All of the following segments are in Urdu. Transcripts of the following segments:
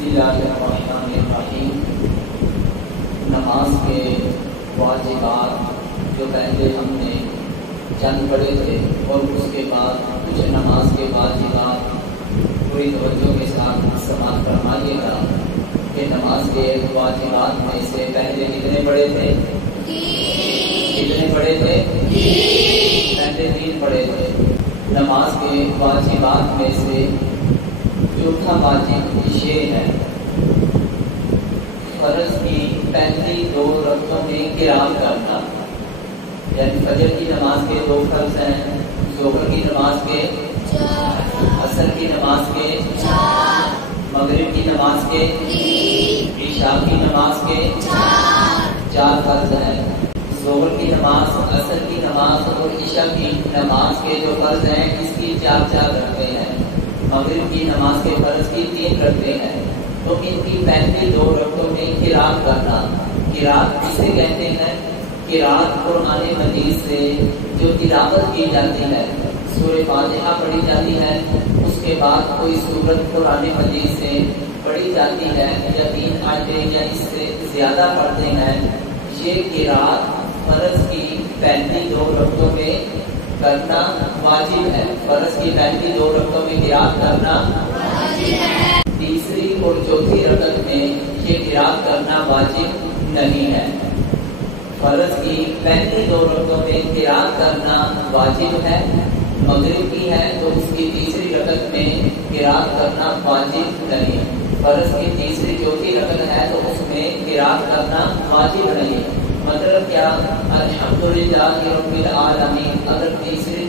بسم اللہ الرحمن الرحیم۔ نماز کے واجبات جو پہلے ہم نے چند پڑھے تھے اور اس کے بعد کچھ نماز کے واجبات پوری توجہ کے ساتھ سماعت فرمائیے گا کہ نماز کے واجبات میں سے پہلے کتنے پڑھے تھے؟ کتنے پڑھے تھے؟ پہلے 3 پڑھے تھے۔ نماز کے واجبات میں سے چوتھا واجب یہ ہے، فرض کی پہلی 2 رکعتوں میں قرات کرنا، یعنی فجر کی نماز کے 2 فرض ہیں، ظہر کی نماز کے 4، عصر کی نماز کے 4، مغرب کی نماز کے 3، عشاء کی نماز کے 4 فرض ہیں۔ ظہر کی نماز، عصر کی نماز اور عشاء کی نماز کے جو فرض ہیں اس کی 4 رکعتیں ہیں۔ مغرب کی نماز کے فرض کی 3 رکعتیں ہیں، تو ان کی پہلی 2 رکعتوں میں قرات کرنا۔ قرات کسے کہتے ہیں؟ قرات قرآن مجید سے جو تلاوت کی جاتی ہے، سورہ فاتحہ پڑھی جاتی ہے، اس کے بعد کوئی سورت قرآن مجید سے پڑھی جاتی ہے یا 3 آیتیں یا اس سے زیادہ پڑھتے ہیں، یہ قرات فرض کی پہلی 2 رکعتوں میں کرنا واجب ہے۔ فرض کی پہلی 2 رکعتوں میں قرات کرنا واجب ہے۔ تیسری اور چوتھی رکعت میں یہ قرات کرنا واجب نہیں ہے۔ فرض کی پہلی 2 رکعتوں میں قرات کرنا واجب ہے، مغرب کی ہے تو اس کی تیسری رکعت میں قرات کرنا واجب نہیں۔ فرض کی تیسری چوتھی رکعت ہے تو اس میں قرات کرنا واجب نہیں۔ مطلب کیا؟ الحمدللہ رب العالمین اگر تیسری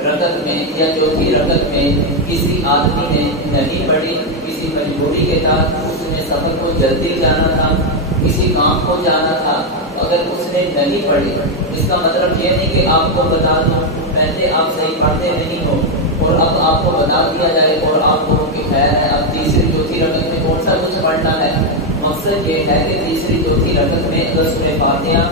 رکعت میں یا چوتھی رکعت میں کسی آدمی نے نہیں پڑھی، کسی مجبوری کے تحت اس نے سفر کو جلدی جانا تھا، کسی کام کو جانا تھا، اگر اس نے نہیں پڑھی، اس کا مطلب یہ نہیں کہ آپ کو بتا دوں پہلے آپ صحیح پڑھتے نہیں ہو اور اب آپ کو بتا دیا جائے اور آپ کو کہ خیر ہے اب تیسری چوتھی رکعت میں کون سا کچھ پڑھنا ہے۔ مقصد یہ ہے کہ تیسری چوتھی رکعت میں اگر سورہ فاتحہ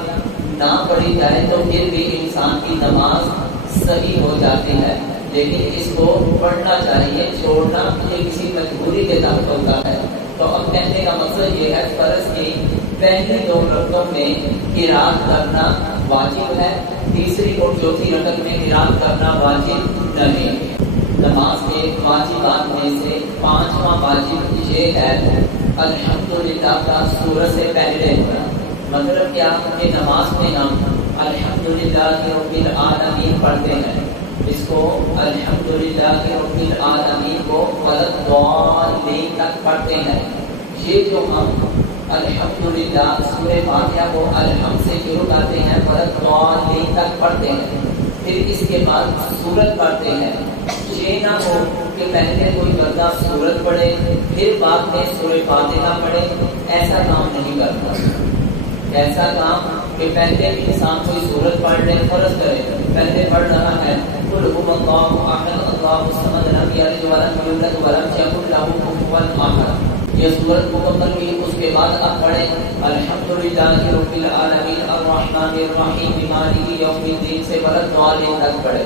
نہ پڑھی جائے تو پھر بھی انسان کی نماز صحیح ہو جاتی ہے، لیکن اس کو پڑھنا چاہیے، چھوڑنا یہ کسی مجبوری کے تحت ہوتا ہے۔ تو اب کہنے کا مقصد یہ ہے فرض کی پہلی 2 رکعتوں میں قرات کرنا واجب ہے، تیسری اور چوتھی رکعت میں قرات کرنا واجب نہیں۔ نماز کے واجبات میں سے 5واں واجب یہ ہے الحمدللہ کا سورت سے پہلے ہونا۔ مطلب کیا کہ نماز میں ہم الحمدللہ رب العالمین پڑھتے ہیں، اس کو الحمدللہ رب العالمین کو والضالین تک پڑھتے ہیں۔ یہ جو ہم الحمدللہ سورہ فاتحہ کو الحمد سے شروع کرتے ہیں، والضالین تک پڑھتے ہیں، پھر اس کے بعد سورت پڑھتے ہیں۔ یہ نہ ہو کہ پہلے کوئی بندہ سورت پڑھے پھر بعد میں سورہ فاتحہ پڑھے، ایسا کام نہیں کرتا۔ ایسا کام کہ پہلے انسان کوئی سورت پڑھ لے، فرض کرے پہلے پڑھ رہا ہے قل هو اللہ احد اللہ الصمد لم یلد ولم یولد ولم یکن له کفوا احد، یہ سورت مکمل ہوئی، اس کے بعد اب پڑھے الحمدللہ رب العالمین الرحمن الرحیم مالک یوم الدین سے والضالین تک پڑھے۔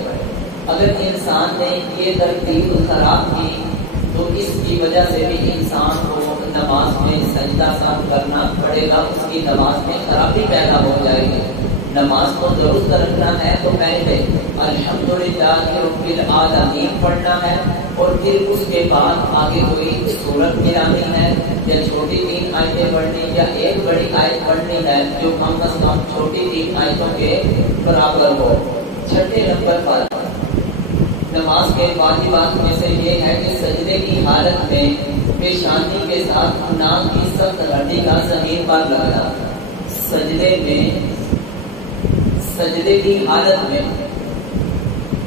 اگر انسان نے یہ ترتیب خراب کی تو اس کی وجہ سے بھی انسان کو نماز میں سجدہ ساتھ کرنا پڑے گا، اس کی نماز میں خرابی پیدا ہو جائے گی۔ نماز کو درست رکھنا ہے تو پہلے الحمدللہ رب العالمین پڑھنا ہے اور پھر اس کے بعد آگے کوئی سورت ملانی ہے یا چھوٹی 3 آیتیں پڑھنی یا ایک بڑی آیت پڑھنی ہے جو کم از کم چھوٹی 3 آیتوں کے برابر ہو۔ 6 نمبر پر نماز کے واجبات میں سے یہ ہے کہ سجدے کی حالت میں پیشانی کے ساتھ ناک کی سخت ہڈی کا زمین پر لگنا۔ سجدے کی حالت میں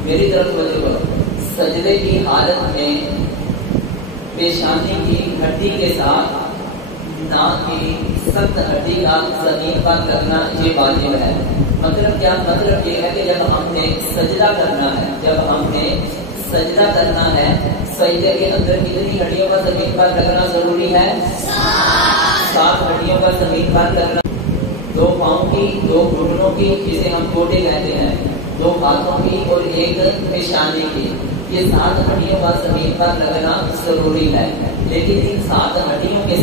میری طرف توجہ کرو، سجدے کی حالت میں پیشانی کی ہڈی کے ساتھ ناک کی سخت ہڈی کا زمین پر لگنا یہ واجب ہے۔ مطلب کیا؟ مطلب یہ ہے کہ جب ہم نے سجدہ کرنا ہے سجدے کے اندر کتنی ہڈیوں کا زمین پر لگنا ضروری ہے؟ 7 ہڈیوں کا زمین پر لگنا، 2 پاؤں کی، 2 گھٹنوں کی جسے ہم گوٹے کہتے ہیں، 2 ہاتھوں کی اور 1 پیشانی کی، یہ 7 ہڈیوں کا زمین پر لگنا ضروری ہے۔ لیکن ان 7 ہڈیوں کے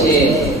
6।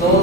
2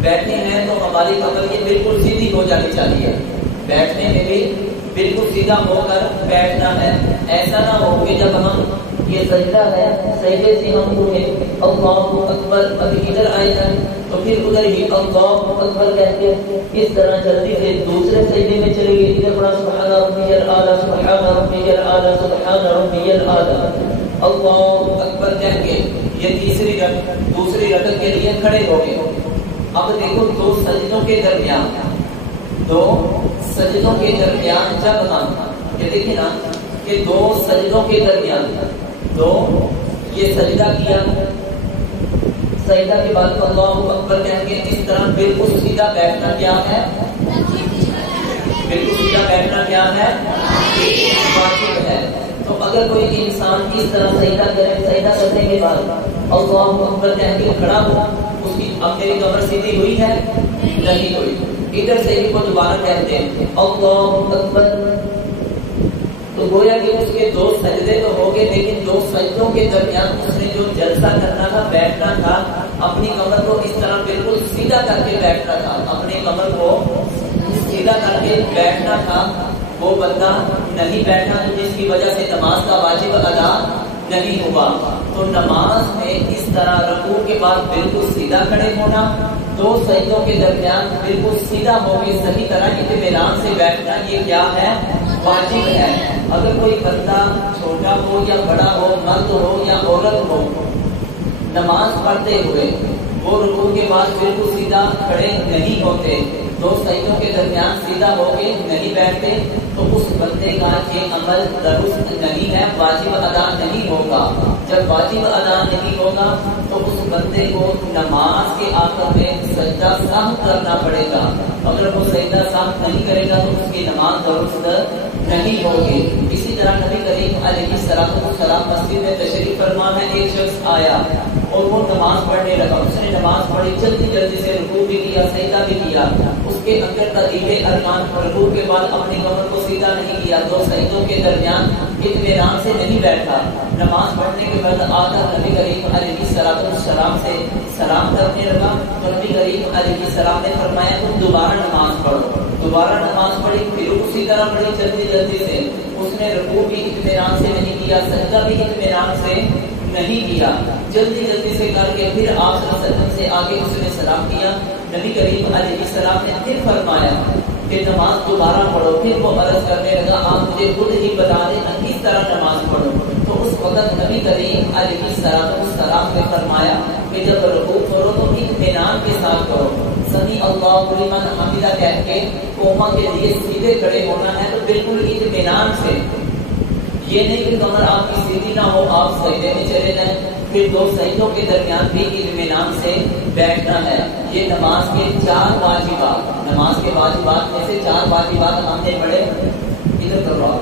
بیٹھے ہیں تو ہماری کمر یہ بالکل سیدھی ہو جانی چاہیے، بیٹھنے میں بھی بالکل سیدھا ہو کر بیٹھنا ہے۔ ایسا نہ ہو کہ جب ہم یہ سجدہ ہے سجدے سے ہم اٹھیں اللہ اکبر ابھی ادھر آئے جائیں تو پھر ادھر ہی اللہ اکبر کہہ کے اس طرح جلدی سے دوسرے سجدے میں چلے گئے، ادھر پڑھا سبحان ربی الاعلی سبحان ربی الاعلی سبحان ربی الاعلی اللہ اکبر کہہ کے یہ دوسری رکعت کے لیے کھڑے ہو گئے۔ اب دیکھو دو سجدوں کے درمیان جب ہم یہ دیکھیں نا کہ دو سجدوں کے درمیان یہ سجدہ کیا، سجدہ کے بعد تو اللہ اکبر کہہ کے اس طرح بالکل سیدھا بیٹھنا کیا ہے؟ بالکل سیدھا بیٹھنا کیا ہے؟ واجب ہے۔ تو اگر کوئی انسان اس طرح سجدہ کرے، سجدہ کرنے کے بعد اللہ اکبر کہہ کے کھڑا ہو، اس کی اب میری کمر سیدھی ہوئی ہے؟ نہیں ہوئی۔ ادھر سے ہی کو دوبارہ کہتے ہیں اللہ اکبر، تو گویا کہ اس کے دو سجدے تو ہو گئے، لیکن دو سجدوں کے درمیان اس نے جو جلسہ کرنا تھا، بیٹھنا تھا، اپنی کمر کو اس طرح بالکل سیدھا کر کے بیٹھنا تھا، اپنی کمر کو سیدھا کر کے بیٹھنا تھا، وہ بندہ نہیں بیٹھا، تو جس کی وجہ سے نماز کا واجب ادا نہیں ہوا۔ تو نماز میں اس طرح رکوع کے بعد بالکل سیدھا کھڑے ہونا، دو سجدوں کے درمیان بالکل سیدھا ہو کے صحیح طرح اطمینان سے بیٹھنا، یہ کیا ہے؟ واجب ہے۔ اگر کوئی بندہ چھوٹا ہو یا بڑا ہو، مرد ہو یا عورت ہو، نماز پڑھتے ہوئے وہ رکوع کے بعد بالکل سیدھا کھڑے نہیں ہوتے، دو سجدوں کے درمیان سیدھا ہو کے نہیں بیٹھتے، تو اس بندے کا یہ عمل درست نہیں ہے، واجب ادا نہیں ہوگا۔ جب واجب ادا نہیں ہوگا تو اس بندے کو نماز کے آخر میں سجدہ سہو کرنا پڑے گا۔ اگر وہ سجدہ سہو نہیں کرے گا تو اس کی نماز درست نہیں ہوگی۔ اسی طرح نبی کریم علیہ السلام مسجد میں تشریف فرما ہے، ایک شخص آیا اور وہ نماز پڑھنے لگا، اس نے نماز پڑھی، جلدی سے رکوع بھی کیا، سجدہ بھی کیا، اس کے اندر تعدیل ارکان، رکوع کے بعد اپنی کمر کو سیدھا نہیں کیا، دو سجدوں کے درمیان اطمینان سے نہیں بیٹھا، نماز پڑھنے کے بعد آ کر نبی کریم علیہ السلام سے سلام کرنے لگا، تو نبی کریم علیہ السلام نے فرمایا تم دوبارہ نماز پڑھو۔ دوبارہ نماز پڑھی، پھر اسی طرح پڑھی جلدی سے، اس نے رکوع بھی اطمینان سے نہیں کیا، سجدہ بھی اطمینان سے نہیں کیا، جلدی سے کر کے پھر آپ صلی اللہ علیہ وسلم سے آگے اس نے سلام کیا۔ نبی کریم علیہ السلام نے پھر فرمایا کہ نماز دوبارہ پڑھو، پھر وہ عرض کرنے لگا آپ مجھے خود ہی بتا دیں کس طرح نماز پڑھو۔ تو اس وقت نبی کریم علیہ السلام نے فرمایا کہ جب رکوع کرو تو اطمینان کے ساتھ کرو، سمیع اللہ لمن حمدہ کہہ کے قوما کے لیے سیدھے کھڑے ہونا ہے، تو بالکل اطمینان سے، یہ نہیں کہ کمر آپ کی سیدھی نہ ہو آپ سجدے میں چلے جائیں، پھر دو سجدوں کے درمیان بھی اطمینان سے بیٹھنا ہے۔ یہ نماز کے چار واجبات، نماز کے واجبات میں سے چار واجبات ہم نے پڑھے، ادھر کرو۔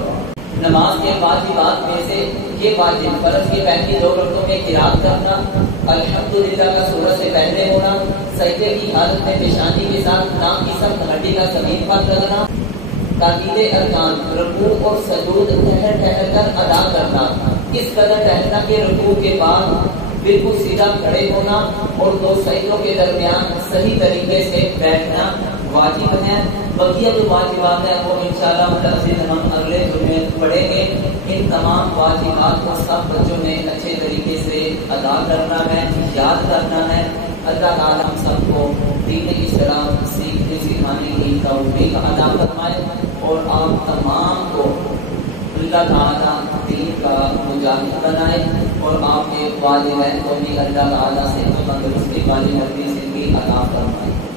نماز کے واجبات میں سے یہ واجب فرض کی پہلی دو رکعتوں میں قرات کرنا، الحمدللہ کا سورج سے پہلے ہونا، سجدے کی حالت میں پیشانی کے ساتھ ناک کی سخت ہڈی کا زمین پر لگنا، تعدیل ارکان رکوع اور سجود ٹھہر کر ادا کرنا، اس قدر ٹہرنا کہ رکوع کے بعد بالکل سیدھا کھڑے ہونا اور دو سجدوں کے درمیان صحیح طریقے سے بیٹھنا واجب ہے۔ بقیہ جو واجبات ہیں وہ انشاءاللہ ہم اگلے جمعے پڑھیں گے۔ ان تمام واجبات کو سب بچوں نے اچھے طریقے سے ادا کرنا ہے، یاد کرنا ہے۔ اللہ تعالیٰ ہم سب کو دین اسلام سیکھنے سکھانے کی توفیق عطا فرمائے اور آپ تمام کو اللہ تعالیٰ دین کا مجاہد بنائے اور آپ کے والدین کو بھی اللہ تعالیٰ سے تندرستی والی زندگی عطا فرمائے۔